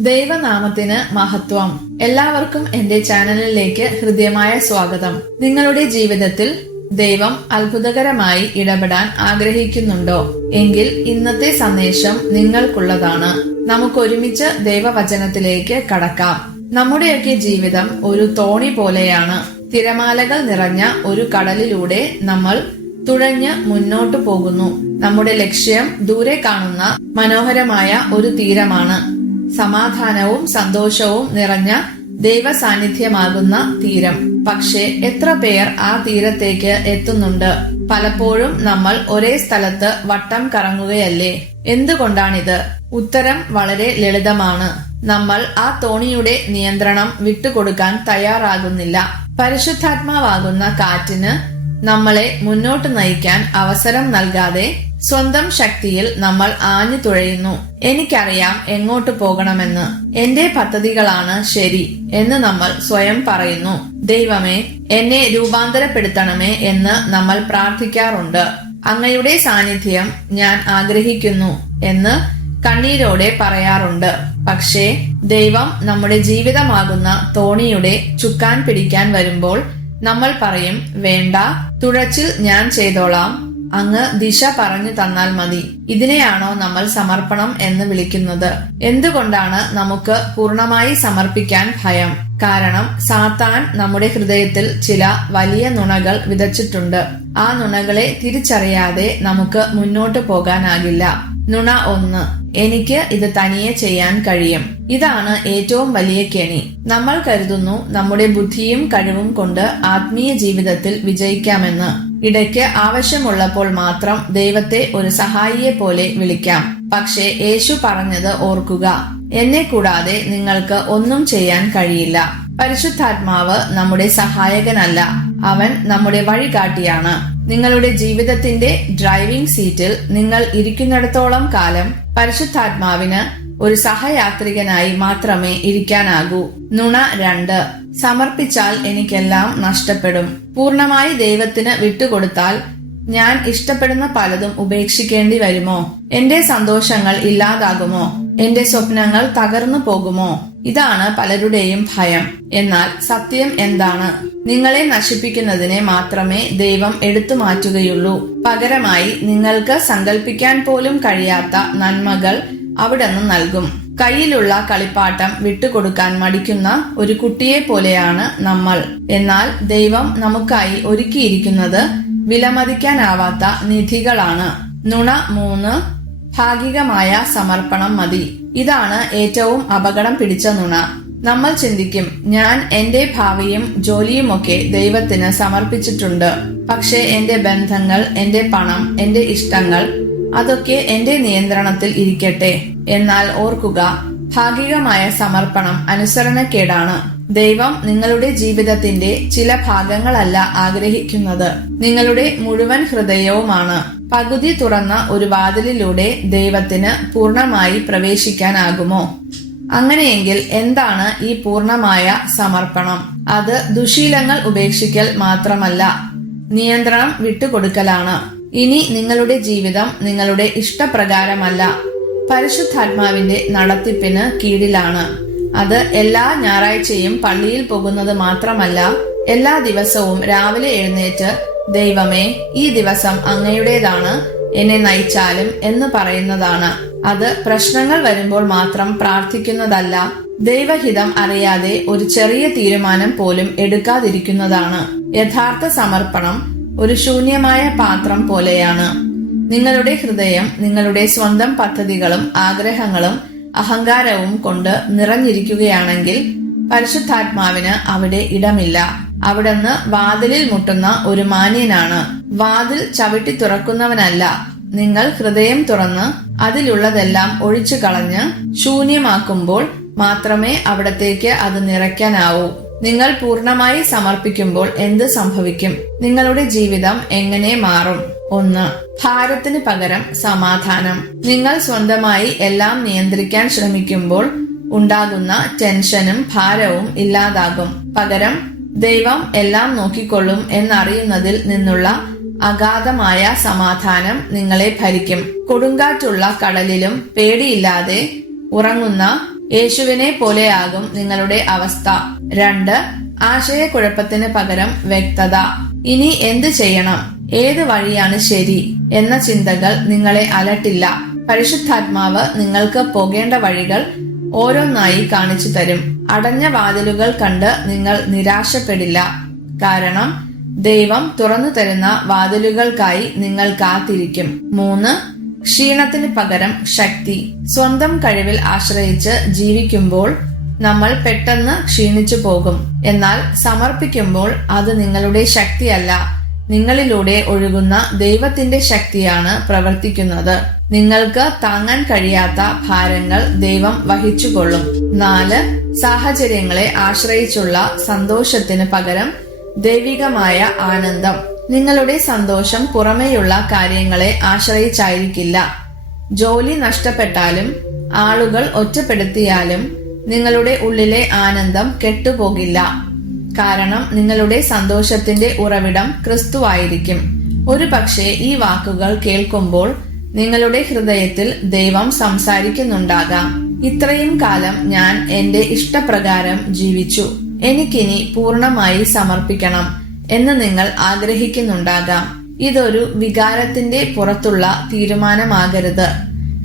ദൈവനാമത്തിന് മഹത്വം. എല്ലാവർക്കും എന്റെ ചാനലിലേക്ക് ഹൃദ്യമായ സ്വാഗതം. നിങ്ങളുടെ ജീവിതത്തിൽ ദൈവം അത്ഭുതകരമായി ഇടപെടാൻ ആഗ്രഹിക്കുന്നുണ്ടോ? എങ്കിൽ ഇന്നത്തെ സന്ദേശം നിങ്ങൾക്കുള്ളതാണ്. നമുക്കൊരുമിച്ച് ദൈവവചനത്തിലേക്ക് കടക്കാം. നമ്മുടെയൊക്കെ ജീവിതം ഒരു തോണി പോലെയാണ്. തിരമാലകൾ നിറഞ്ഞ ഒരു കടലിലൂടെ നമ്മൾ തുഴഞ്ഞ് മുന്നോട്ടു പോകുന്നു. നമ്മുടെ ലക്ഷ്യം ദൂരെ കാണുന്ന മനോഹരമായ ഒരു തീരമാണ്. സമാധാനവും സന്തോഷവും നിറഞ്ഞ ദൈവ സാന്നിധ്യമാകുന്ന തീരം. പക്ഷേ എത്ര പേർ ആ തീരത്തേക്ക് എത്തുന്നുണ്ട്? പലപ്പോഴും നമ്മൾ ഒരേ സ്ഥലത്ത് വട്ടം കറങ്ങുകയല്ലേ? എന്തുകൊണ്ടാണിത്? ഉത്തരം വളരെ ലളിതമാണ്. നമ്മൾ ആ തോണിയുടെ നിയന്ത്രണം വിട്ടുകൊടുക്കാൻ തയ്യാറാകുന്നില്ല. പരിശുദ്ധാത്മാവാകുന്ന കാറ്റിന് നമ്മളെ മുന്നോട്ട് നയിക്കാൻ അവസരം നൽകാതെ സ്വന്തം ശക്തിയിൽ നമ്മൾ ആഞ്ഞു തുഴയുന്നു. എനിക്കറിയാം എങ്ങോട്ട് പോകണമെന്ന്. എന്റെ പദ്ധതികളാണ് ശരി എന്ന് നമ്മൾ സ്വയം പറയുന്നു. ദൈവമേ എന്നെ രൂപാന്തരപ്പെടുത്തണമേ എന്ന് നമ്മൾ പ്രാർത്ഥിക്കാറുണ്ട്. അങ്ങയുടെ സാന്നിധ്യം ഞാൻ ആഗ്രഹിക്കുന്നു എന്ന് കണ്ണീരോടെ പറയാറുണ്ട്. പക്ഷേ ദൈവം നമ്മുടെ ജീവിതമാകുന്ന തോണിയുടെ ചുക്കാൻ പിടിക്കാൻ വരുമ്പോൾ നമ്മൾ പറയും വേണ്ട തുഴച്ചിൽ ഞാൻ ചെയ്തോളാം. അങ്ങ് ദിശ പറഞ്ഞു തന്നാൽ മതി. ഇതിനെയാണോ നമ്മൾ സമർപ്പണം എന്ന് വിളിക്കുന്നത്? എന്തുകൊണ്ടാണ് നമുക്ക് പൂർണമായി സമർപ്പിക്കാൻ ഭയം? കാരണം സാത്താൻ നമ്മുടെ ഹൃദയത്തിൽ ചില വലിയ നുണകൾ വിതച്ചിട്ടുണ്ട്. ആ നുണകളെ തിരിച്ചറിയാതെ നമുക്ക് മുന്നോട്ട് പോകാനാകില്ല. നുണ ഒന്ന്. എനിക്ക് ഇത് തനിയെ ചെയ്യാൻ കഴിയും. ഇതാണ് ഏറ്റവും വലിയ കെണി. നമ്മൾ കരുതുന്നു നമ്മുടെ ബുദ്ധിയും കഴിവും കൊണ്ട് ആത്മീയ ജീവിതത്തിൽ വിജയിക്കാമെന്ന്. ഇടയ്ക്ക് ആവശ്യമുള്ളപ്പോൾ മാത്രം ദൈവത്തെ ഒരു സഹായിയെ പോലെ വിളിക്കാം. പക്ഷേ യേശു പറഞ്ഞത് ഓർക്കുക. എന്നെ കൂടാതെ നിങ്ങൾക്ക് ഒന്നും ചെയ്യാൻ കഴിയില്ല. പരിശുദ്ധാത്മാവ് നമ്മുടെ സഹായകനല്ല. അവൻ നമ്മുടെ വഴികാട്ടിയാണ്. നിങ്ങളുടെ ജീവിതത്തിന്റെ ഡ്രൈവിംഗ് സീറ്റിൽ നിങ്ങൾ ഇരിക്കുന്നിടത്തോളം കാലം പരിശുദ്ധാത്മാവിന് ഒരു സഹയാത്രികനായി മാത്രമേ ഇരിക്കാനാകൂ. നുണ രണ്ട്. സമർപ്പിച്ചാൽ എനിക്കെല്ലാം നഷ്ടപ്പെടും. പൂർണമായി ദൈവത്തിന് വിട്ടുകൊടുത്താൽ ഞാൻ ഇഷ്ടപ്പെടുന്ന പലതും ഉപേക്ഷിക്കേണ്ടി വരുമോ? എന്റെ സന്തോഷങ്ങൾ ഇല്ലാതാകുമോ? എന്റെ സ്വപ്നങ്ങൾ തകർന്നു പോകുമോ? ഇതാണ് പലരുടെയും ഭയം. എന്നാൽ സത്യം എന്താണ്? നിങ്ങളെ നശിപ്പിക്കുന്നതിനെ മാത്രമേ ദൈവം എടുത്തു മാറ്റുകയുള്ളൂ. പകരമായി നിങ്ങൾക്ക് സങ്കല്പിക്കാൻ പോലും കഴിയാത്ത നന്മകൾ അവിടുന്ന് നൽകും. കയ്യിലുള്ള കളിപ്പാട്ടം വിട്ടുകൊടുക്കാൻ മടിക്കുന്ന ഒരു കുട്ടിയെ പോലെയാണ് നമ്മൾ. എന്നാൽ ദൈവം നമുക്കായി ഒരുക്കിയിരിക്കുന്നത് വിലമതിക്കാനാവാത്ത നിധികളാണ്. നുണ മൂന്ന് ഭാഗികമായ സമർപ്പണം മതി. ഇതാണ് ഏറ്റവും അപകടം പിടിച്ച നുണ. നമ്മൾ ചിന്തിക്കും ഞാൻ എന്റെ ഭാവിയും ജോലിയുമൊക്കെ ദൈവത്തിന് സമർപ്പിച്ചിട്ടുണ്ട്. പക്ഷേ എന്റെ ബന്ധങ്ങൾ എന്റെ പണം എന്റെ ഇഷ്ടങ്ങൾ അതൊക്കെ എന്റെ നിയന്ത്രണത്തിൽ ഇരിക്കട്ടെ. എന്നാൽ ഓർക്കുക ഭാഗികമായ സമർപ്പണം അനുസരണക്കേടാണ്. ദൈവം നിങ്ങളുടെ ജീവിതത്തിന്റെ ചില ഭാഗങ്ങളല്ല ആഗ്രഹിക്കുന്നത്. നിങ്ങളുടെ മുഴുവൻ ഹൃദയവുമാണ്. പകുതി തുറന്ന ഒരു വാതിലിലൂടെ ദൈവത്തിന് പൂർണമായി പ്രവേശിക്കാനാകുമോ? അങ്ങനെയെങ്കിൽ എന്താണ് ഈ പൂർണമായ സമർപ്പണം? അത് ദുശീലങ്ങൾ ഉപേക്ഷിക്കൽ മാത്രമല്ല നിയന്ത്രണം വിട്ടുകൊടുക്കലാണ്. ഇനി നിങ്ങളുടെ ജീവിതം നിങ്ങളുടെ ഇഷ്ടപ്രകാരമല്ല. പരിശുദ്ധാത്മാവിന്റെ നടത്തിപ്പിന് കീഴിലാണ്. അത് എല്ലാ ഞായറാഴ്ചയും പള്ളിയിൽ പോകുന്നത് മാത്രമല്ല എല്ലാ ദിവസവും രാവിലെ എഴുന്നേറ്റ് ദൈവമേ ഈ ദിവസം അങ്ങയുടേതാണ് എന്നെ നയിച്ചാലും എന്ന് പറയുന്നതാണ്. അത് പ്രശ്നങ്ങൾ വരുമ്പോൾ മാത്രം പ്രാർത്ഥിക്കുന്നതല്ല ദൈവഹിതം അറിയാതെ ഒരു ചെറിയ തീരുമാനം പോലും എടുക്കാതിരിക്കുന്നതാണ്. യഥാർത്ഥ സമർപ്പണം ഒരു ശൂന്യമായ പാത്രം പോലെയാണ്. നിങ്ങളുടെ ഹൃദയം നിങ്ങളുടെ സ്വന്തം പദ്ധതികളും ആഗ്രഹങ്ങളും അഹങ്കാരവും കൊണ്ട് നിറഞ്ഞിരിക്കുകയാണെങ്കിൽ പരിശുദ്ധാത്മാവിന് അവിടെ ഇടമില്ല. അവിടുന്ന് വാതിലിൽ മുട്ടുന്ന ഒരു മാന്യനാണ്. വാതിൽ ചവിട്ടി തുറക്കുന്നവനല്ല. നിങ്ങൾ ഹൃദയം തുറന്ന് അതിലുള്ളതെല്ലാം ഒഴിച്ചു കളഞ്ഞ് ശൂന്യമാക്കുമ്പോൾ മാത്രമേ അവിടത്തേക്ക് അത് നിറയ്ക്കാനാവൂ. നിങ്ങൾ പൂർണമായി സമർപ്പിക്കുമ്പോൾ എന്ത് സംഭവിക്കും? നിങ്ങളുടെ ജീവിതം എങ്ങനെ മാറും? ഒന്ന് ഭാരത്തിന് പകരം സമാധാനം. നിങ്ങൾ സ്വന്തമായി എല്ലാം നിയന്ത്രിക്കാൻ ശ്രമിക്കുമ്പോൾ ഉണ്ടാകുന്ന ടെൻഷനും ഭാരവും ഇല്ലാതാകും. പകരം ദൈവം എല്ലാം നോക്കിക്കൊള്ളും എന്നറിയുന്നതിൽ നിന്നുള്ള അഗാധമായ സമാധാനം നിങ്ങളെ ഭരിക്കും. കൊടുങ്കാറ്റുള്ള കടലിലും പേടിയില്ലാതെ ഉറങ്ങുന്ന യേശുവിനെ പോലെയാകും നിങ്ങളുടെ അവസ്ഥ. രണ്ട് ആശയക്കുഴപ്പത്തിന് പകരം വ്യക്തത. ഇനി എന്ത് ചെയ്യണം? ഏത് വഴിയാണ് ശരി? എന്ന ചിന്തകൾ നിങ്ങളെ അലട്ടില്ല. പരിശുദ്ധാത്മാവ് നിങ്ങൾക്ക് പോകേണ്ട വഴികൾ ഓരോന്നായി കാണിച്ചു തരും. അടഞ്ഞ വാതിലുകൾ കണ്ട് നിങ്ങൾ നിരാശപ്പെടില്ല. കാരണം ദൈവം തുറന്നു തരുന്ന വാതിലുകൾക്കായി നിങ്ങൾ കാത്തിരിക്കും. മൂന്ന് ക്ഷീണത്തിന് പകരം ശക്തി സ്വന്തം കഴിവിൽ ആശ്രയിച്ച് ജീവിക്കുമ്പോൾ നമ്മൾ പെട്ടെന്ന് ക്ഷീണിച്ചു പോകും. എന്നാൽ സമർപ്പിക്കുമ്പോൾ അത് നിങ്ങളുടെ ശക്തിയല്ല. നിങ്ങളിലൂടെ ഒഴുകുന്ന ദൈവത്തിന്റെ ശക്തിയാണ് പ്രവർത്തിക്കുന്നത്. നിങ്ങൾക്ക് താങ്ങാൻ കഴിയാത്ത ഭാരങ്ങൾ ദൈവം വഹിച്ചുകൊള്ളും. നാല് സാഹചര്യങ്ങളെ ആശ്രയിച്ചുള്ള സന്തോഷത്തിന് പകരം ദൈവികമായ ആനന്ദം. നിങ്ങളുടെ സന്തോഷം പുറമേയുള്ള കാര്യങ്ങളെ ആശ്രയിച്ചായിരിക്കില്ല. ജോലി നഷ്ടപ്പെട്ടാലും ആളുകൾ ഒറ്റപ്പെടുത്തിയാലും നിങ്ങളുടെ ഉള്ളിലെ ആനന്ദം കെട്ടുപോകില്ല. കാരണം നിങ്ങളുടെ സന്തോഷത്തിന്റെ ഉറവിടം ക്രിസ്തുവായിരിക്കും. ഒരു പക്ഷേ ഈ വാക്കുകൾ കേൾക്കുമ്പോൾ നിങ്ങളുടെ ഹൃദയത്തിൽ ദൈവം സംസാരിക്കുന്നുണ്ടാകാം. ഇത്രയും കാലം ഞാൻ എന്റെ ഇഷ്ടപ്രകാരം ജീവിച്ചു. എനിക്കിനി പൂർണമായി സമർപ്പിക്കണം. എന്ന് നിങ്ങൾ ആഗ്രഹിക്കുന്നുണ്ടാകാം. ഇതൊരു വികാരത്തിന്റെ പുറത്തുള്ള തീരുമാനമാകരുത്.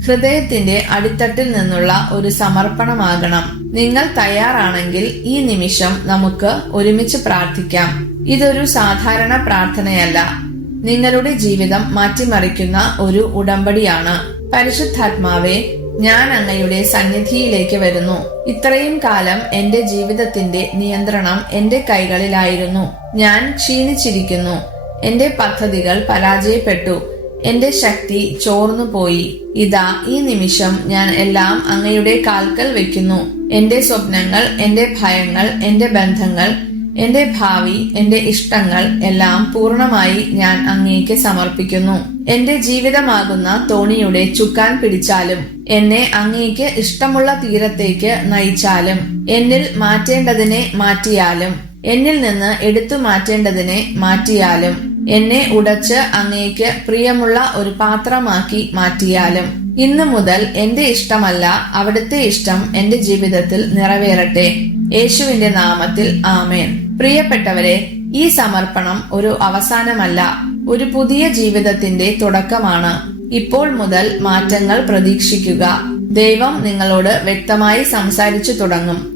ഹൃദയത്തിന്റെ അടിത്തട്ടിൽ നിന്നുള്ള ഒരു സമർപ്പണമാകണം. നിങ്ങൾ തയ്യാറാണെങ്കിൽ ഈ നിമിഷം നമുക്ക് ഒരുമിച്ച് പ്രാർത്ഥിക്കാം. ഇതൊരു സാധാരണ പ്രാർത്ഥനയല്ല. നിങ്ങളുടെ ജീവിതം മാറ്റിമറിക്കുന്ന ഒരു ഉടമ്പടിയാണ്. പരിശുദ്ധാത്മാവെ ഞാൻ അങ്ങയുടെ സന്നിധിയിലേക്ക് വരുന്നു. ഇത്രയും കാലം എന്റെ ജീവിതത്തിന്റെ നിയന്ത്രണം എന്റെ കൈകളിലായിരുന്നു. ഞാൻ ക്ഷീണിച്ചിരിക്കുന്നു. എന്റെ പദ്ധതികൾ പരാജയപ്പെട്ടു. എന്റെ ശക്തി ചോർന്നു പോയി ഇതാ ഈ നിമിഷം ഞാൻ എല്ലാം അങ്ങയുടെ കാൽക്കൽ വെക്കുന്നു. എന്റെ സ്വപ്നങ്ങൾ എന്റെ ഭയങ്ങൾ എന്റെ ബന്ധങ്ങൾ എന്റെ ഭാവി എന്റെ ഇഷ്ടങ്ങൾ എല്ലാം പൂർണമായി ഞാൻ അങ്ങേക്ക് സമർപ്പിക്കുന്നു. എന്റെ ജീവിതമാകുന്ന തോണിയുടെ ചുക്കാൻ പിടിച്ചാലും എന്നെ അങ്ങേക്ക് ഇഷ്ടമുള്ള തീരത്തേക്ക് നയിച്ചാലും എന്നിൽ മാറ്റേണ്ടതിനെ മാറ്റിയാലും എന്നിൽ നിന്ന് എടുത്തു മാറ്റേണ്ടതിനെ മാറ്റിയാലും എന്നെ ഉടച്ച് അങ്ങേക്ക് പ്രിയമുള്ള ഒരു പാത്രമാക്കി മാറ്റിയാലും. ഇന്നു മുതൽ എന്റെ ഇഷ്ടമല്ല അവിടുത്തെ ഇഷ്ടം എന്റെ ജീവിതത്തിൽ നിറവേറട്ടെ. യേശുവിന്റെ നാമത്തിൽ ആമേൻ. പ്രിയപ്പെട്ടവരെ ഈ സമർപ്പണം ഒരു അവസാനമല്ല. ഒരു പുതിയ ജീവിതത്തിന്റെ തുടക്കമാണ്. ഇപ്പോൾ മുതൽ മാറ്റങ്ങൾ പ്രതീക്ഷിക്കുക. ദൈവം നിങ്ങളോട് വ്യക്തമായി സംസാരിച്ചു തുടങ്ങും.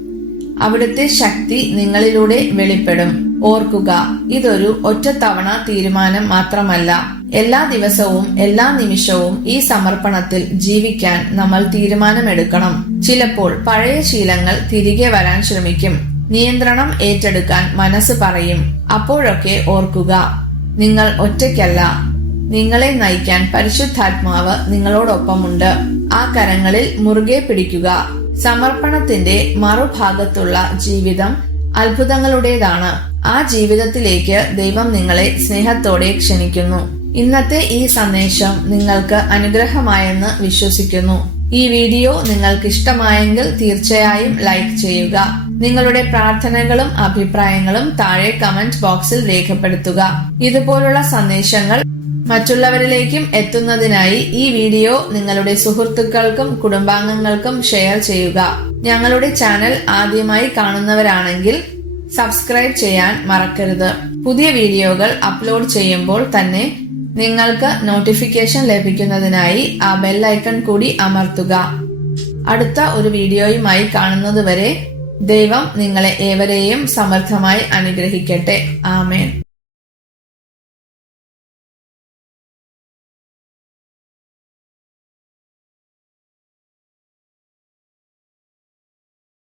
അവിടുത്തെ ശക്തി നിങ്ങളിലൂടെ വെളിപ്പെടും. ഓർക്കുക ഇതൊരു ഒറ്റത്തവണ തീരുമാനം മാത്രമല്ല. എല്ലാ ദിവസവും എല്ലാ നിമിഷവും ഈ സമർപ്പണത്തിൽ ജീവിക്കാൻ നമ്മൾ തീരുമാനമെടുക്കണം. ചിലപ്പോൾ പഴയ ശീലങ്ങൾ തിരികെ വരാൻ ശ്രമിക്കും. നിയന്ത്രണം ഏറ്റെടുക്കാൻ മനസ്സ് പറയും. അപ്പോഴൊക്കെ ഓർക്കുക നിങ്ങൾ ഒറ്റയ്ക്കല്ല. നിങ്ങളെ നയിക്കാൻ പരിശുദ്ധാത്മാവ് നിങ്ങളോടൊപ്പമുണ്ട്. ആ കരങ്ങളിൽ മുറുകെ പിടിക്കുക. സമർപ്പണത്തിന്റെ മറുഭാഗത്തുള്ള ജീവിതം അത്ഭുതങ്ങളുടേതാണ്. ആ ജീവിതത്തിലേക്ക് ദൈവം നിങ്ങളെ സ്നേഹത്തോടെ ക്ഷണിക്കുന്നു. ഇന്നത്തെ ഈ സന്ദേശം നിങ്ങൾക്ക് അനുഗ്രഹമായെന്ന് വിശ്വസിക്കുന്നു. ഈ വീഡിയോ നിങ്ങൾക്ക് ഇഷ്ടമായെങ്കിൽ തീർച്ചയായും ലൈക്ക് ചെയ്യുക. നിങ്ങളുടെ പ്രാർത്ഥനകളും അഭിപ്രായങ്ങളും താഴെ കമന്റ് ബോക്സിൽ രേഖപ്പെടുത്തുക. ഇതുപോലുള്ള സന്ദേശങ്ങൾ മറ്റുള്ളവരിലേക്കും എത്തുന്നതിനായി ഈ വീഡിയോ നിങ്ങളുടെ സുഹൃത്തുക്കൾക്കും കുടുംബാംഗങ്ങൾക്കും ഷെയർ ചെയ്യുക. ഞങ്ങളുടെ ചാനൽ ആദ്യമായി കാണുന്നവരാണെങ്കിൽ സബ്സ്ക്രൈബ് ചെയ്യാൻ മറക്കരുത്. പുതിയ വീഡിയോകൾ അപ്ലോഡ് ചെയ്യുമ്പോൾ തന്നെ നിങ്ങൾക്ക് നോട്ടിഫിക്കേഷൻ ലഭിക്കുന്നതിനായി ആ ബെല്ലൈക്കൺ കൂടി അമർത്തുക. അടുത്ത ഒരു വീഡിയോയുമായി കാണുന്നതുവരെ ദൈവം നിങ്ങളെ ഏവരെയും സമർത്ഥമായി അനുഗ്രഹിക്കട്ടെ. ആമേൻ.